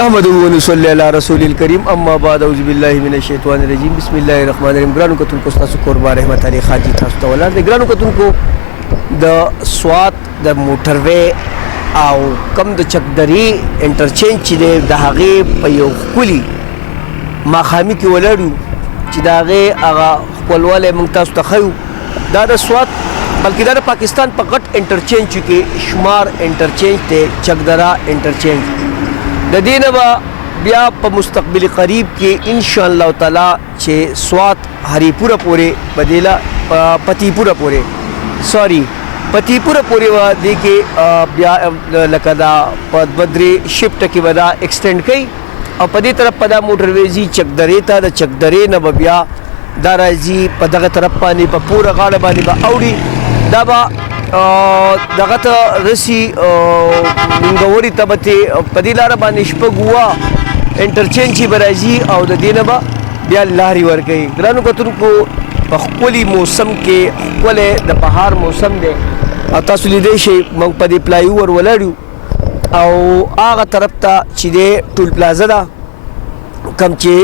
نحمده ونصلي على رسول الكريم اما بعد اعوذ بالله من الشیطان الرجیم بسم الله الرحمن الرحیم. ګرانو کتونکو ستاسو قربان رحمت علي خاجي تاسو ته ولر دي. ګرانو کتونکو د سوات د موټروي او کم د چکدري انټرچینج چې د هغې په یو ښکلي ماښامي کې ولاړو چې د هغې هغه ښکلوالی موږ تاسو ته ښیو. دا د سوات بلکې دا د پاکستان په غټ انټرچینج کې شمار انټرچینج دی، چکدره انټرچینج. د دې نه به بیا په مستقبل قریب کې انشاءالله تعالی چې سوات هریپوره پورې بدیلا پتیپوره پورې پتیپوره پورې به دې کې بیا لکه دا په دوه درې شفټه کې به دا ایکسټینډ کوي او په دې طرف په دا موټروي ځي چکدرې ته. د چکدرې نه به بیا دا راځي په دغه طرف باندې په پوره غاړه باندې به اوړي. دا به دغه ته رسي منګوري ته به په دې لاره باندې شپږ اووه انټرچینج به راځي او د دې نه به بیا لارې ورکوي. ګرانو کتونکو په ښکلي موسم کې ښکلی د بهار موسم دی او تاسو لیدی شئ موږ په دې پلای اوور ولاړ یو او هغه طرف ته چې دی ټول پلازه ده، کوم چې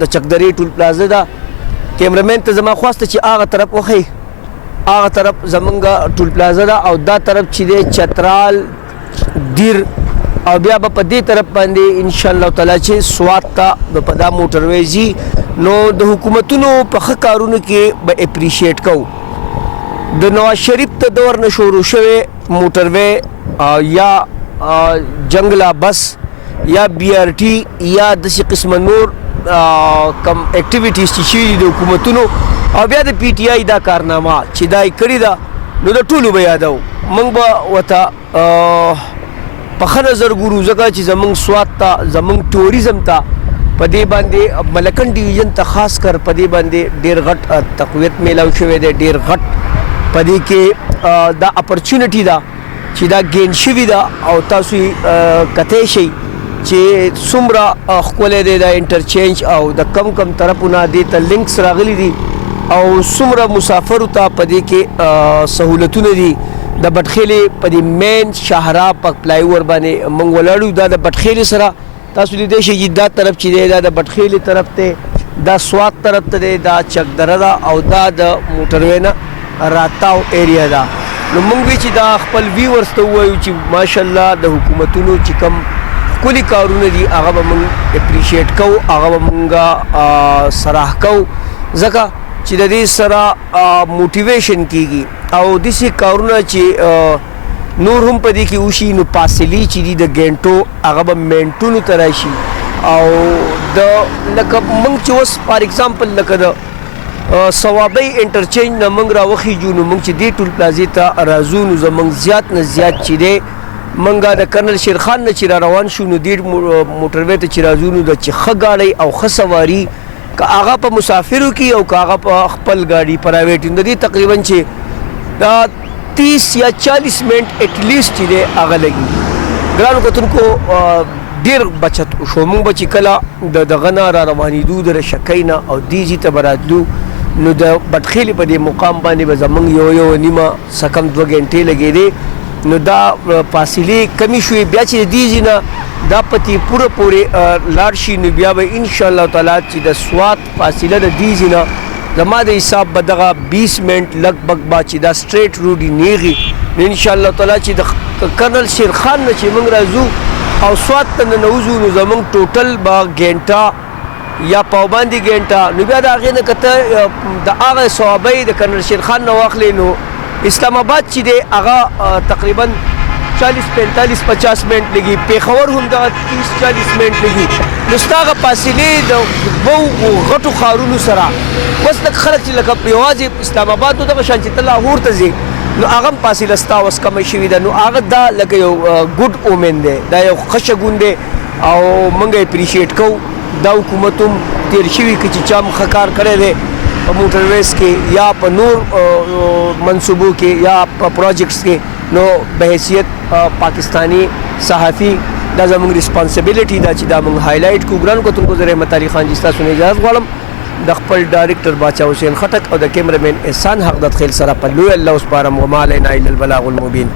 د چکدرې ټول پلازه ده. کیمرامین ته زما خواسته چې هغه طرف وښیي، هغه طرف زمونږ ټول پلازه ده او دا طرف چې دی چترال دیر او بیا به په دې طرف باندې انشاءالله تعالی چې سوات ته په دا موټروي ځي. نو د حکومتونو په ښه کارونو کې به اپریشیټ کوو. د نواز شریف ته دور نه شروع شوی موټروي یا جنگلا بس یا بی آر ټي یا داسې قسمه نور کم اکټیویټیز چې شوي دي د حکومتونو او بیا د پی ټي آی دا کارنامه چې دا یې کړې ده نو د ټولو به یادو. موږ به ورته په ښه نظر ګورو ځکه چې زموږ سوات ته زموږ ټوریزم ته په دې باندې ملکن ډیویژن ته خاص کر په دې باندې ډېر غټ تقویت میلاو شوی دی، ډېر غټ په دې کې دا اپرچونټي ده چې دا ګین شوي ده او تاسو یې کتی شئ چې څومره ښکلی دی دا انټرچینج او د کم کم طرفونه دې ته لینکس راغلي دي او څومره مسافرو ته په دې کې سهولتونه دي. د بټخیلې په دې مین شاهراه په پلای اوور باندې موږ ولاړو. دا د بټخیلې سره تاسو لیدی شئ چې دا طرف چې دی دا د بټخیلې طرف دی، دا سوات طرف ته دی، دا چکدره ده او دا د موټروي نه راتاو ایریا ده. نو موږ وی چې دا خپل ویورز ته ووایو چې ماشاءالله د حکومتونو چې کوم ښکلي کارونه دي هغه به موږ اپریشیټ کوو، هغه به موږ سراح کوو ځکه چې د دې سره موټیویشن کیږي او داسې کارونه چې نور هم په دې کې وشي نو فاصلې چې دي د ګینټو هغه به منټونو ته راشي او د لکه موږ چې اوس فار اګزامپل لکه د صوابۍ انټرچینج نه موږ راوخیږو نو موږ چې دې ټول پلازې ته راځو نو زموږ زیات نه زیات چې دی موږ د کرنل شیرخان نه چې را روان شو نو دې موټروي ته چې راځو نو د چې ښه گاډۍ او ښه سواري که هغه په مسافرو کې او که هغه په خپل ګاډي پرایویټ د دې تقریبا چې دا 30 یا 40 منټ اټلیسټ چې دی هغه لګي. ګرانو کتونکو ډېر بچت وشو. موږ به چې کله د دغه نه را روانېدو د رشکۍ نه او دې ځي ته به راتلو نو د بټخیلې په دې مقام باندې به زموږ یو نیمه څه کم 2 غنټې لګېدې نو دا فاصلې کمې شوې. بیا چې د دې ځي نه دا پتیپوره پورې لاړ شي نو بیا به انشاءالله تعالی چې د سوات فاصله د دې ځي نه زما د حساب به دغه 20 منټ لګبګ به چې دا سټریټ روډ یې نیغي نو انشاءالله تعالی چې د کرنل شیرخان نه چې موږ راځو او سوات ته ننوځو نو زموږ ټوټل به ګینټه یا پابندي ګینټه نو بیا د هغې نه که ته د هغه صوابۍ د کرنل شیرخان نه واخلې نو اسلام آباد چې دی هغه تقریبا 40-45-50 منټ لګي، پېښور هم دغه 30-40 منټ لګي. نو ستا هغه فاصلې د دوو غټو ښارونو سره اوس لږ خلک چې لکه یوازې اسلام آباد نو دغه شان چې ته لاهور ته ځې نو هغه هم فاصله ستا اوس کمه شوې ده نو هغه دا لکه یو ګډ اومن دی، دا یو ښه شګون دی او موږ اپریشیټ کوو. دا حکومت هم تېر شوي که چې چا هم ښه کار کړی دی په موټرویز کې یا په نور منصوبو کې یا په پروجیکټس کې نو بحیثیت پاکستانی صحافي دا زموږ ریسپانسبیلیټي ده چې دا موږ هایلایټ کړو. ګرانو کتونکو زه رحمت علي خان جي ستاسو نه اجازت غواړم د خپل ډایرکټر باچا حسین خټک او د کیمرامین احسان حقدت خیل سره په لوی الله وسپارم. وما علینا الا البلاغ المبین.